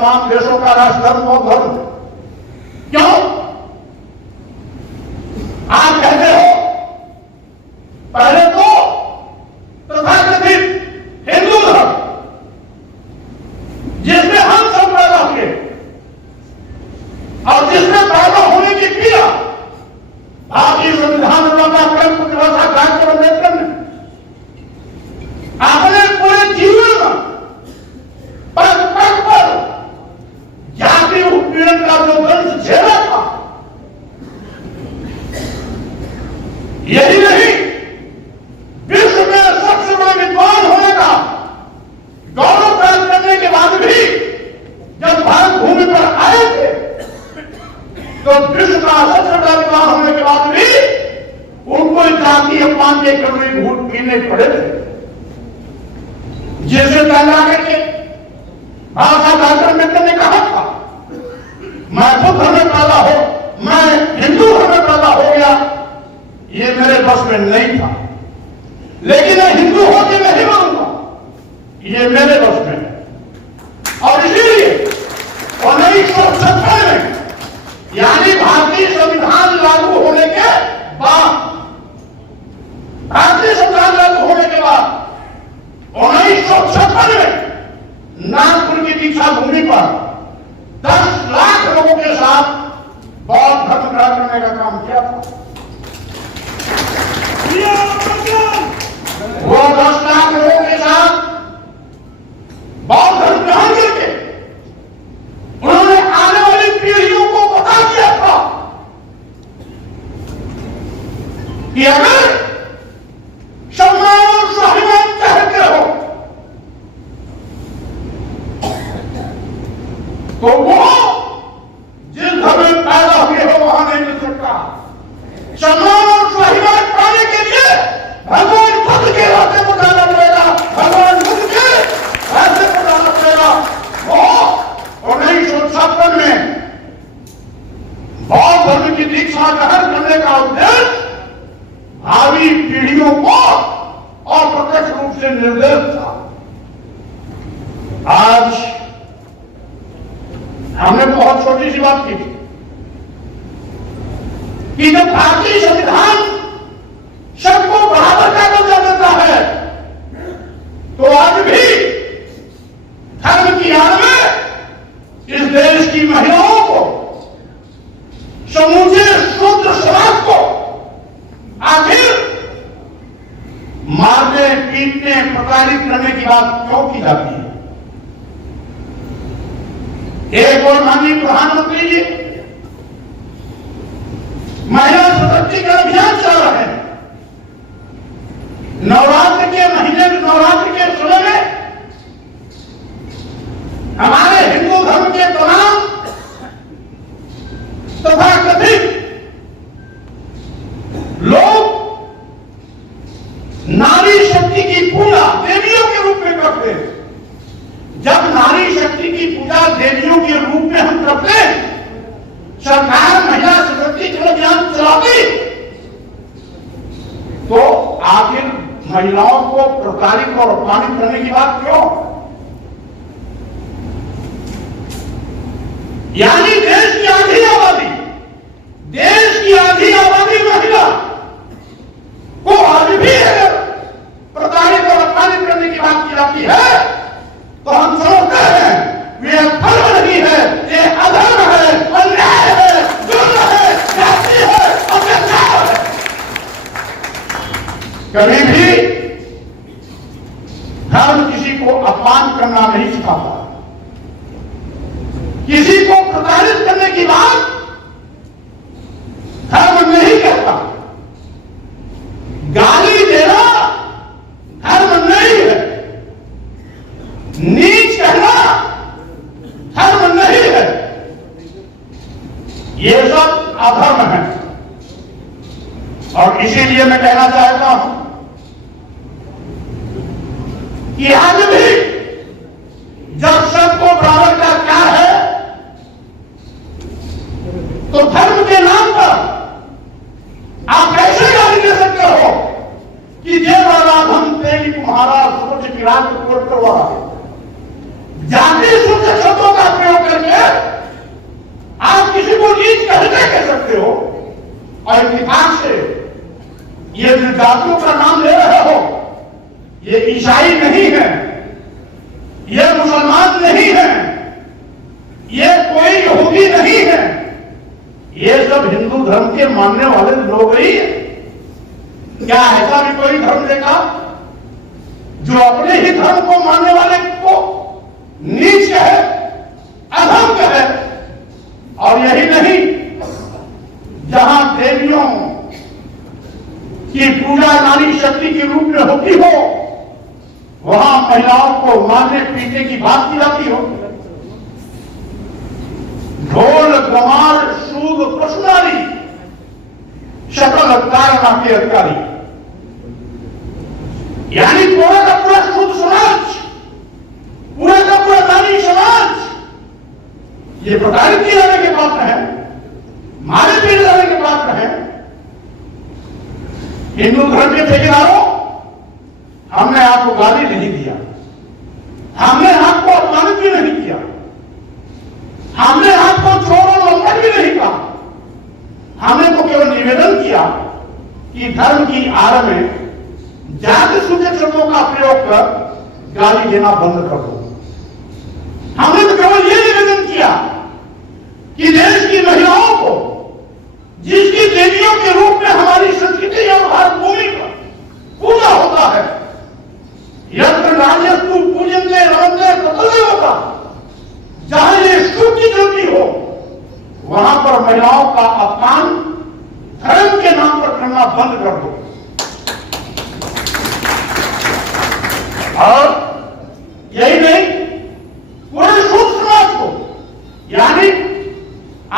तमाम देशों का राष्ट्र धर्म और धर्म। क्यों आप कहते हो पहले तो तथाकथित हिंदू धर्म जिसमें हम सब पैदा हुए और जिसमें पैदा होने की क्रिया भारतीय संविधान का क्रम प्रतिभाषा डॉक्टर अम्बेडकर ने अपने पूरे जीवन में पग पग पर जाति उत्पीड़न का जो दंश झेला था, यही नहीं विश्व में सबसे बड़ा विद्वान होने का गौरव प्राप्त करने के बाद भी जब भारत भूमि पर आए थे तो विश्व का सबसे बड़ा विद्वान होने के बाद भी उनको जातीय अपमान के कड़वे घूंट पीने पड़े थे। जैसे पहले के बाबा डॉक्टर अम्बेडकर ने कहा था, मैं खुद घर में पैदा हो, मैं हिंदू घर में पैदा हो गया, ये मेरे बस में नहीं था, लेकिन मैं हिंदू होकर नहीं मानूंगा, ये मेरे बस में है। और इसीलिए 1970 में यानी भारतीय संविधान लागू होने के बाद, भारतीय संविधान लागू होने के बाद 1970 में नागपुर की दीक्षा भूमि पर 10 लाख लोगों के साथ बौद्ध धर्म ग्रहण करने का काम किया था। वो 10 लाख लोगों के साथ बौद्ध धर्म ग्रहण करके उन्होंने आने वाली पीढ़ियों को बता दिया था कि अगर सम्मान और स्वाभिमान चाहते हो तो वो जिस घर में पैदा हुए हो वहां नहीं मिल सकता। सम्मान और स्वाभिमान पाने के लिए भगवान बुद्ध के रास्ते पर जाना पड़ेगा, भगवान बुद्ध के रास्ते पर जाना पड़ेगा। वो 1970 में बौद्ध धर्म की दीक्षा ग्रहण करने का उद्देश्य भावी पीढ़ियों को और प्रत्यक्ष रूप से निर्देश था। आज हमने बहुत छोटी सी बात की थी कि जब भारतीय संविधान सबको बराबर का दर्जा देता है तो आज भी धर्म की आड़ में इस देश की महिलाओं को, समूचे शूद्र समाज को आखिर मारने, पीटने, प्रताड़ित करने की बात क्यों की जाती है? एक और माननीय प्रधानमंत्री जी महिला सशक्तिकरण अभियान चल रहे हैं। नवरात्र के महीने में, नवरात्र के समय में हमारे हिंदू धर्म के तमाम तथा कथित लोग नारी शक्ति की पूजा देवियों के रूप में करते हैं। जब नारी शक्ति की पूजा देवियों के रूप में हम करते हैं, सरकार महिला सशक्तिकरण अभियान चलाती, तो आखिर महिलाओं को प्रताड़ित और अपमानित करने की बात क्यों? यानी देश की आधी आबादी, देश की आधी आबादी महिला को आज भी अगर प्रताड़ित और अपमानित करने की बात की जाती है तो हम समझते हैं ये धर्म नहीं है, ये अधर्म है, अन्याय है, जुल्म है, जाति है, अत्याचार है। कभी भी धर्म किसी को अपमान करना नहीं सिखाता, किसी को प्रताड़ित करने की बात धर्म नहीं कहता। गाली देना धर्म नहीं है, नीच कहना धर्म नहीं है, ये सब अधर्म है। और इसीलिए मैं कहना चाहता हूं कि आज भी जब सबको बराबर का क्या है तो धर्म के नाम पर आप कैसे गाली दे सकते हो कि जय राधम तेरी तुम्हारा सूरज की रात कोट करवा, जाति सूर्य शब्दों का प्रयोग जिन जातियों का नाम ले रहे हो, ये ईसाई नहीं है, ये मुसलमान नहीं है, ये कोई यहूदी नहीं है, ये सब हिंदू धर्म के मानने वाले लोग ही है। क्या ऐसा भी कोई धर्म देखा जो अपने ही धर्म को मानने वाले को नीच कहे, अधम कहे? और यही नहीं, जहां देवियों की पूजा नारी शक्ति के रूप में होती हो, वहां महिलाओं को मारने पीटने की बात की जाती हो। ढोल गमार सूद पशुनारी शकल कारणा के अधिकारी, यानी पूरा का पूरा शुद्ध समाज, पूरा का पूरा नारी समाज ये प्रताड़ित किए जाने के पात्र है, मारे पीटे जाने के पात्र है। हिंदू धर्म के ठेकेदारों, हमने आपको गाली नहीं दिया, हमने आपको अपमानित भी नहीं किया, हमने आपको चोर और लंपट भी नहीं कहा। हमने तो केवल निवेदन किया कि धर्म की आड़ में जाति सूचक शब्दों का प्रयोग कर गाली देना बंद कर दो। हमने तो केवल यह निवेदन किया कि देश की महिलाओं को, जिसकी देवियों के रूप में हमारी संस्कृति और भारत भूमि पर पूजा होता है, यत्र राजस्तु पूजन्ते रमन्ते ततदेवता, जहां ये स्तुति चलती हो, वहां पर महिलाओं का अपमान धर्म के नाम पर करना बंद कर दो। और यही नहीं, पूरे शुद्ध समाज को, यानी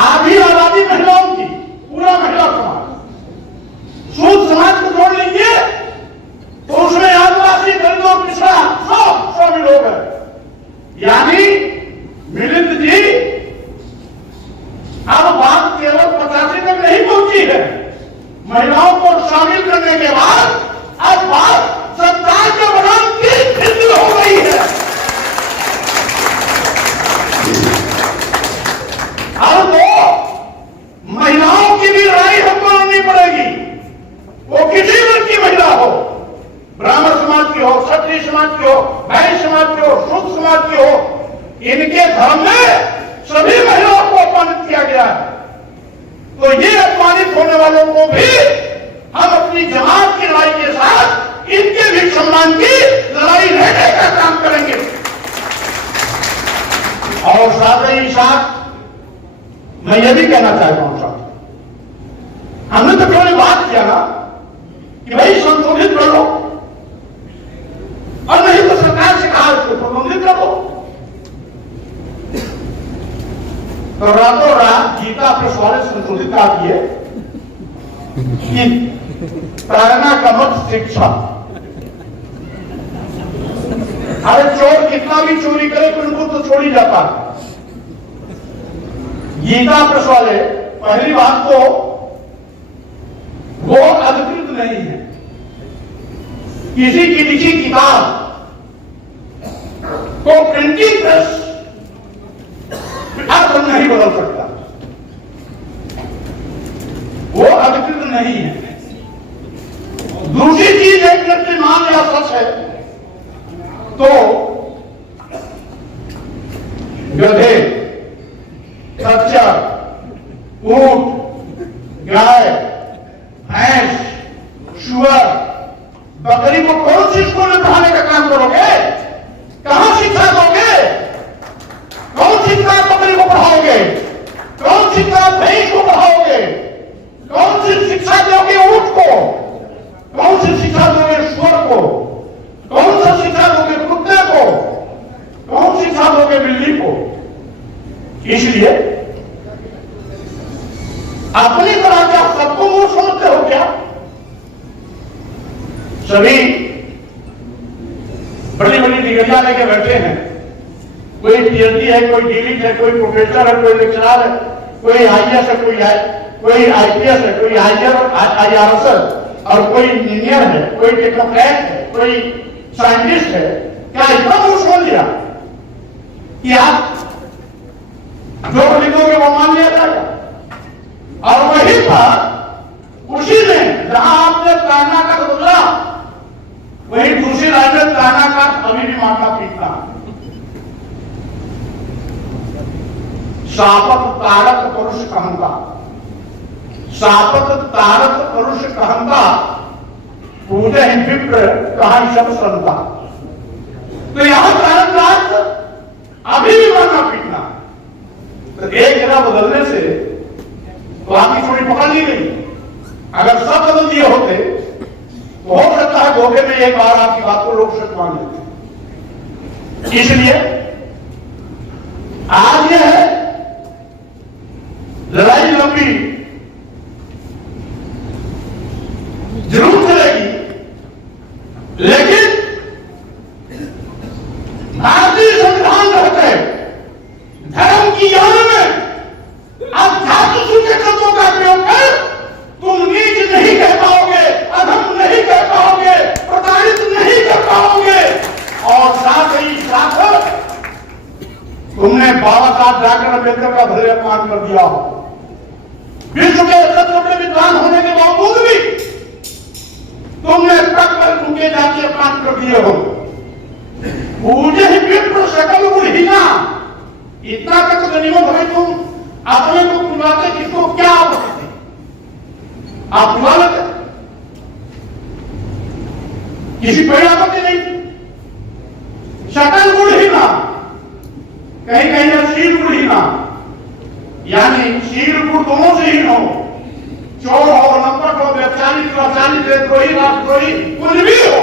आधी आबादी महिलाओं की, पूरा महिला समाज, शुद्ध समाज को जोड़ लीजिए तो उसमें आदिवासी, दलित और पिछड़ा सब शामिल हो गए। यानी मिलिंद जी, अब बात केवल 85 तक नहीं पहुंची है, महिलाओं को शामिल करने के बाद अब बात 27 के बनाम 30 हो गई है। अब तो महिलाओं की भी लड़ाई हमको लड़नी पड़ेगी, वो किसी वर्ग की महिला हो, ब्राह्मण समाज की हो, क्षत्रिय समाज की हो, वैश्य समाज की हो, शुद्ध समाज की हो, इनके धर्म में सभी महिलाओं को अपमानित किया गया है। तो ये अपमानित होने वालों को भी हम अपनी जमात की लड़ाई के साथ इनके भी सम्मान की लड़ाई लड़ने का काम करेंगे। और साथ ही साथ मैं यह भी कहना चाहता हूं साहब, हमने तो केवल बात किया ना कि भाई संशोधित कर लो, और नहीं तो सरकार से कहा इसको संशोधित कर लो। तो रातों रात गीता प्रेस वाले संशोधित कर दिए कि प्रेरणा का मत शिक्षा। अरे चोर कितना भी चोरी करे तो उनको तो छोड़ ही जाता है। गीता प्रेस वाले, पहली बात तो वो अधिकृत नहीं है, किसी की लिखी किताब को प्रिंटिंग प्रेस अर्थ नहीं बदल सकता, वो अधिकृत नहीं है। दूसरी चीज एक व्यक्ति मान या सच है तो गधे, खच्चर, ऊंट, गाय, भैंस, शुअर, बकरी को कौन सी स्कूल में पढ़ाने का काम करोगे? कहां शिक्षा दोगे? कौन सी किताब बकरी को पढ़ाओगे? कौन सी किताब भैंस को पढ़ाओगे? कौन सी शिक्षा दोगे ऊंट को? कौन सी शिक्षा दोगे शुअर को? कौन सा शिक्षा दोगे कुत्ते को? कौन शिक्षा दोगे बिल्ली को? इसलिए अपनी तरह क्या सबको वो समझते हो क्या? सभी बड़ी बड़ी डिग्रियां लेके बैठे हैं, कोई पीएचडी है, कोई डीलिट है, कोई प्रोफेसर है, कोई लेक्चरर है, कोई आईएएस है, कोई आईपीएस है, कोई आईआरएस है, और कोई इंजीनियर है, कोई टेक्नोक्रेट है, कोई साइंटिस्ट है। क्या इतना वो समझ लिया कि आप जो लिखोगे वो मान लिया जाएगा? और वहीं पर उसी में जहां आपने प्रेरणा का वहीं दूसरी राज्य में ताना का अभी भी मामला पीटना। शापत तारक पुरुष कहंता, शापत तारक पुरुष कहंता, पूजा ही विप्र कहा शब्द संता। तो यहां तारक अभी भी मारना पीटना। तो एक जगह बदलने से तो आपकी थोड़ी पकड़ ली गई। अगर सब बदल दिए होते तो हो सकता है धोखे में एक बार आपकी बात को लोग सच मान लेते। इसलिए आज यह है लड़ाई लंबी जरूर चलेगी, लेकिन भारतीय संविधान रहते धर्म की याद में अध्यात्म के तत्वों का प्रयोग कर तुम नीच नहीं कह पाओगे, अधम नहीं कह पाओगे, प्रताड़ित नहीं कर पाओगे। और साथ ही साथ तुमने बाबा साहब डॉक्टर अम्बेडकर का भले अपमान कर दिया हो, विश्व के सबसे बड़े विद्वान होने के बावजूद भी तुमने तक पर उनके जाति अपमान कर दिए हो। पूजे ही विप्र सकल गुणहीना, इतना तक गनीमत भाई तुम अपने को बुलाते किसको क्या बोलते, आप बुला लेते, किसी कोई आपत्ति नहीं। सकल गुणहीना, कहीं कहीं ना शील गुणहीना, यानी शील गुण दोनों से ही हो, चोर हो, लंपट हो, व्यभिचारी, दुराचारी, देशद्रोही, राष्ट्रद्रोही, कुछ भी हो,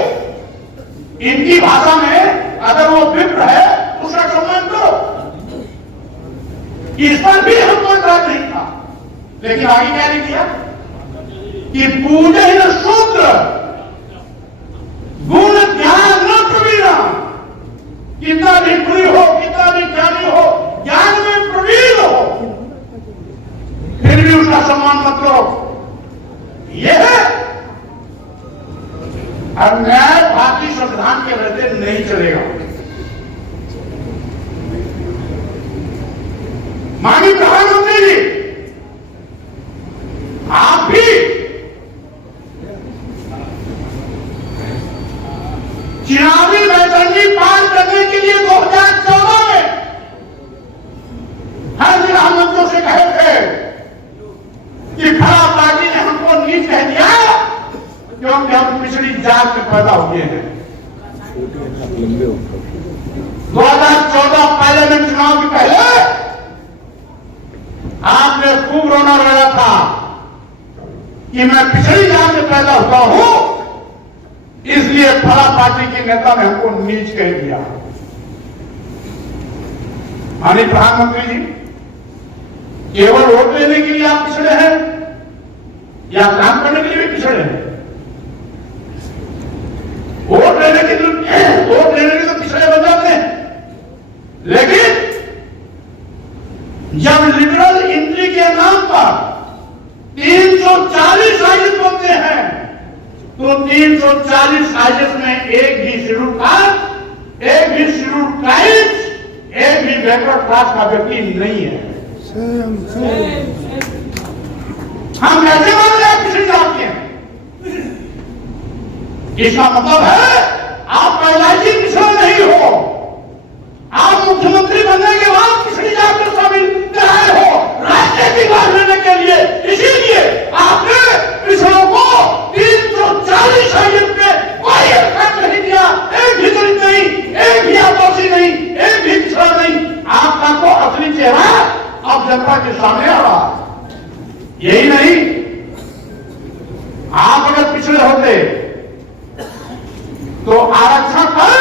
इनकी भाषा में अगर वो विप्र है तो उसका सम्मान करो। इस पर भी हमको इतराज नहीं था, लेकिन आगे क्या नहीं किया कि पूजे न शूद्र गुण ज्ञान न प्रवीण, कितना भी गुणी हो, कितना भी ज्ञानी हो, ज्ञान में प्रवीण हो, फिर भी उसका सम्मान मत करो। यह अन्याय भारतीय संविधान के रहते नहीं चलेगा। माननीय प्रधानमंत्री जी, आप भी चुनावी मैदानी पार करने के लिए 2014 में हर प्रधानमंत्रियों से कहे थे कि खड़ा पार्टी ने हमको नीच कह दिया क्योंकि हम पिछड़ी जात में पैदा हुए हैं। 2014 पार्लियामेंट चुनाव के पहले आपने खूब रोना रोया था कि मैं पिछड़ी जात में पैदा हुआ हूं, इसलिए फला पार्टी के नेता ने हमको नीच कह दिया। माननीय प्रधानमंत्री जी, केवल वोट लेने के लिए आप पिछड़े हैं या काम करने के लिए भी पिछड़े हैं? वोट लेने के लिए तो पिछड़े बन जाते हैं, लेकिन जब लिबरल एंट्री के नाम पर 340 आइएस बनते हैं तो 340 आइएस में एक भी शेड्यूल कास्ट, एक भी शेड्यूल ट्राइब्स, एक भी बैकवर्ड क्लास का व्यक्ति नहीं है। हम कैसे मान रहे हैं पिछड़ी जात के? इसका मतलब है आप पैदाइशी पिछड़ा नहीं हो, आप मुख्यमंत्री बनने के बाद पिछड़ी जात में शामिल कराए हो राजनीतिक लाभ लेने के लिए। इसीलिए आपने पिछड़ों को 340 आइएस में कोई खर्च नहीं दिया, एक भी दलित नहीं, एक भी आदिवासी नहीं, एक भी पिछड़ा नहीं। आपका तो असली चेहरा अब जनता के सामने आ रहा। यही नहीं, आप अगर पिछड़े होते तो आरक्षण पर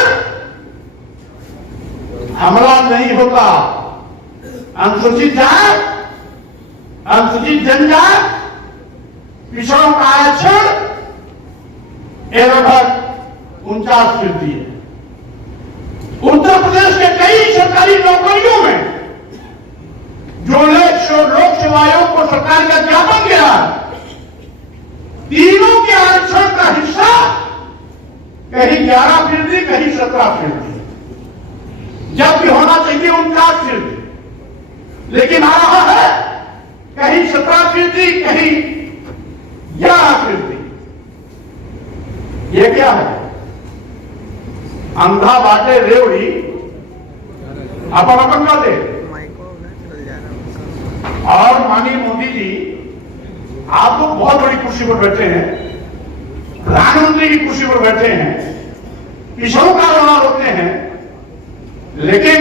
हमला नहीं होता। अनुसूचित जात, अनुसूचित जनजात, पिछड़ों का आरक्षण लगभग 49% है। उत्तर प्रदेश के कई सरकारी नौकरियों में जो लोक सेवा आयोग को सरकार का ज्ञापन गया, तीनों के आरक्षण का हिस्सा कहीं 11%, कहीं 17%, जब भी होना चाहिए 49%, लेकिन आ रहा है कहीं 17%, कहीं 11%। ये क्या है? अंधा बाटे रेवड़ी अपन अपन का दे। और माननीय मोदी जी, आप तो बहुत बड़ी कुर्सी पर बैठे हैं, प्रधानमंत्री की कुर्सी पर बैठे हैं, पिछड़ों का व्यवहार होते हैं, लेकिन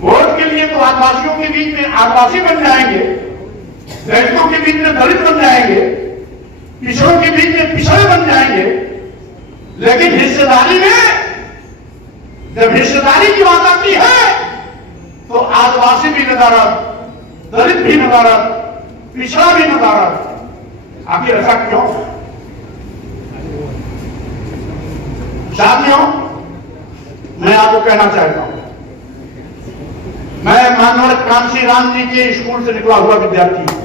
वोट के लिए तो आदिवासियों के बीच में आदिवासी बन जाएंगे, दलितों के बीच में दलित बन जाएंगे, पिछड़ों के बीच में पिछड़े बन जाएंगे, लेकिन हिस्सेदारी में जब हिस्सेदारी की बात आती है तो आदिवासी भी नदारद, दलित भी नदारद, पिछड़ा भी नदारद। आखिर ऐसा क्यों? साथियों, मैं आपको कहना चाहता हूं, मैं मानवर कांशी राम जी के स्कूल से निकला हुआ विद्यार्थी हूं।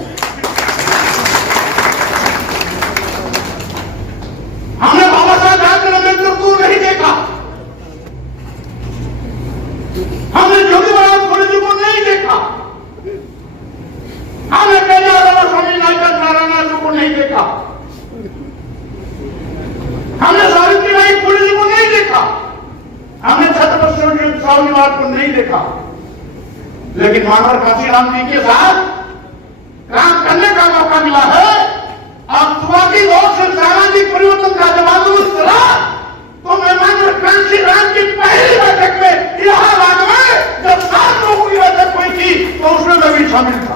हमने बाबा साहब आंबेडकर को नहीं देखा, हमने ज्योतिबा फुले को नहीं देखा, हमने पेरियार स्वामी नारायण जी को नहीं देखा, हमने सावित्रीबाई फुले जी को नहीं देखा, हमने छत्रपति स्वामी को नहीं देखा, लेकिन मानवर कांशीराम जी के साथ काम करने का मौका मिला है। अब शुरुआती दौर से सामाजिक परिवर्तन का जवाब उस तरह तो मैं मानवर कांशीराम की पहली बैठक में इलाहाबाद में जब 7 लोगों की बैठक हुई थी तो उसमें मैं भी शामिल था।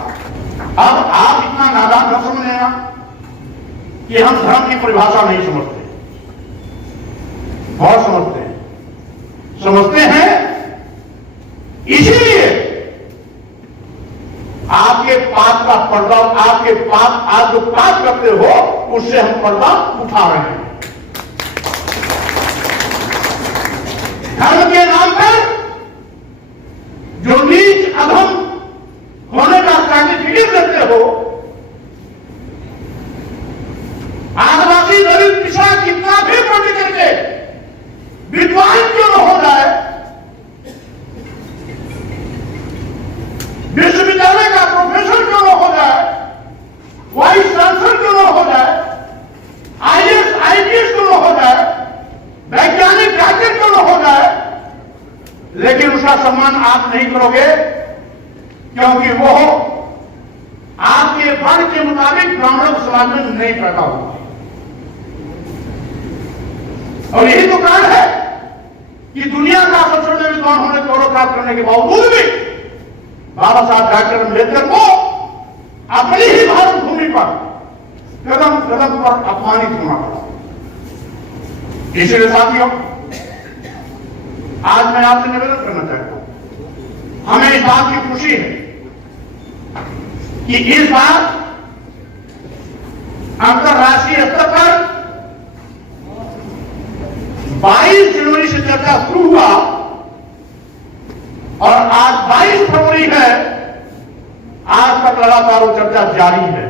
अब आप इतना नादान न समझेगा कि हम धर्म की परिभाषा नहीं समझते, बहुत समझते हैं। इसीलिए आपके पाप का पर्दा, आपके पाप, आप जो पाप करते हो उससे हम पर्दा उठा रहे हैं। धर्म के नाम पर जो नीच अधम होने का सर्टिफिकेट देते हो, आदिवासी दलित पिछड़ा कितना भी पढ़ करके विद्वान क्यों न हो जाए, विश्वविद्यालय का प्रोफेसर क्यों न हो जाए, वाइस चांसलर क्यों न हो जाए, आईएएस आईपीएस क्यों न हो जाए, वैज्ञानिक डॉक्टर क्यों न हो जाए, लेकिन उसका सम्मान आप नहीं करोगे क्योंकि वो आपके वर्ण के मुताबिक ब्राह्मण समाज में नहीं पैदा हुआ। और यही तो कारण है कि दुनिया का सबसे बड़े विद्वान होने गौरव प्राप्त करने के बावजूद भी बाबा साहब डॉक्टर अम्बेडकर को अपनी ही भारत भूमि पर कदम कदम पर अपमानित होना पड़ा। इसलिए साथियों, आज मैं आपसे निवेदन करना चाहता हूं, हमें इस बात की खुशी है कि इस बार अंतरराष्ट्रीय स्तर पर 22 जनवरी से चर्चा शुरू हुआ और आज 22 फरवरी है, आज तक लगातार वो चर्चा जारी है।